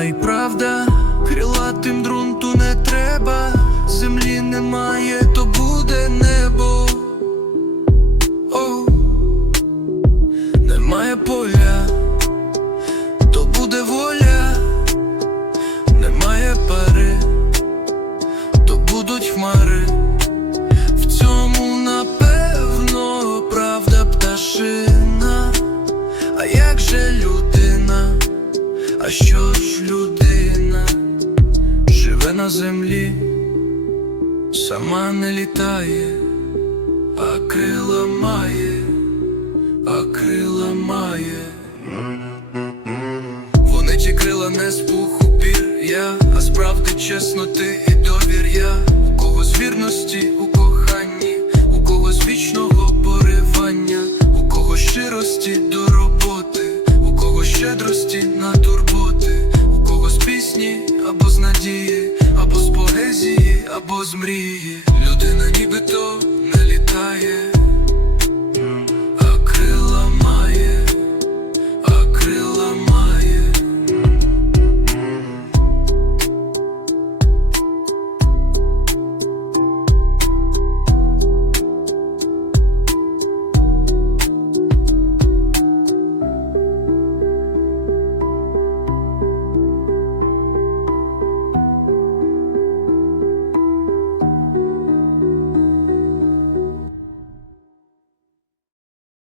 й правда, крилатим друнту не треба, землі немає, то буде небо. Оу. Немає поля, то буде воля, немає пари, то будуть хмари. В цьому напевно правда пташина. А як же людина? А що на землі, сама не літає, а крила має, а крила має. Вони ті крила не з пуху пір'я, а справди чесноти і довір'я. У когось вірності у коханні, у когось вічного поривання, у когось щирості до роботи, у когось щедрості на турботи, у когось пісні або з надії, поезії, або з мрії. Людина нібито не літає,